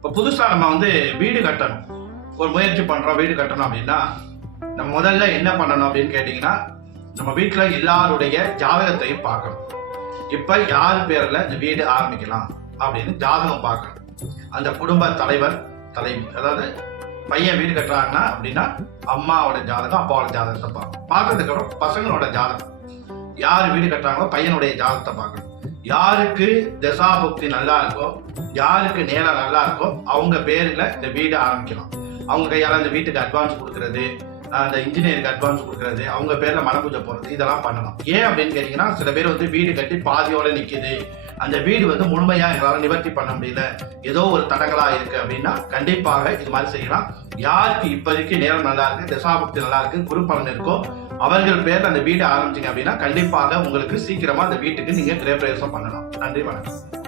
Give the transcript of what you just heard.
இப்போ புதுசாக நம்ம வந்து வீடு கட்டணும். ஒரு முயற்சி பண்ணுறோம் வீடு கட்டணும் அப்படின்னா நம்ம முதல்ல என்ன பண்ணணும் அப்படின்னு கேட்டிங்கன்னா நம்ம வீட்டில் எல்லாருடைய ஜாதகத்தையும் பார்க்கணும். இப்போ யார் பேரில் இந்த வீடு ஆரம்பிக்கலாம் அப்படின்னு ஜாதகம் பார்க்கணும். அந்த குடும்ப தலைவர் தலைவி அதாவது பையன் வீடு கட்டுறாங்கன்னா அப்படின்னா அம்மாவோட ஜாதகம் அப்பாவோட ஜாதகத்தை பார்க்கணும். பார்த்ததுக்கு பசங்களோட ஜாதகம். யார் வீடு கட்டுறாங்களோ பையனுடைய ஜாதகத்தை பார்க்கணும். யாருக்கு தசாபுக்தி நல்லா இருக்கோ யாருக்கு நேரம் நல்லா இருக்கோ அவங்க பேர்ல இந்த வீடு ஆரம்பிக்கலாம் அவங்க கையால் இந்த வீட்டுக்கு அட்வான்ஸ் கொடுக்கறது அந்த இன்ஜினியருக்கு அட்வான்ஸ் கொடுக்கறது அவங்க பேர்ல மனபூஜை போறது இதெல்லாம் பண்ணலாம் ஏன் அப்படின்னு கேட்டீங்கன்னா சில பேர் வந்து வீடு கட்டி பாதியோட நிக்குது. அந்த வீடு வந்து முழுமையா எங்களால் நிவர்த்தி பண்ண முடியல. ஏதோ ஒரு தடங்களா இருக்கு அப்படின்னா கண்டிப்பாக இது மாதிரி செய்யலாம். யாருக்கு இப்போதைக்கு நேரம் நல்லா இருக்கு தசாபக்தி நல்லா இருக்கு குருப்பலன் இருக்கோ அவர்கள் பேர் அந்த வீடு ஆரம்பிச்சீங்க அப்படின்னா கண்டிப்பாக உங்களுக்கு சீக்கிரமா அந்த வீட்டுக்கு நீங்க கிரகப்பிரவேசம் பண்ணலாம் நன்றி வணக்கம்.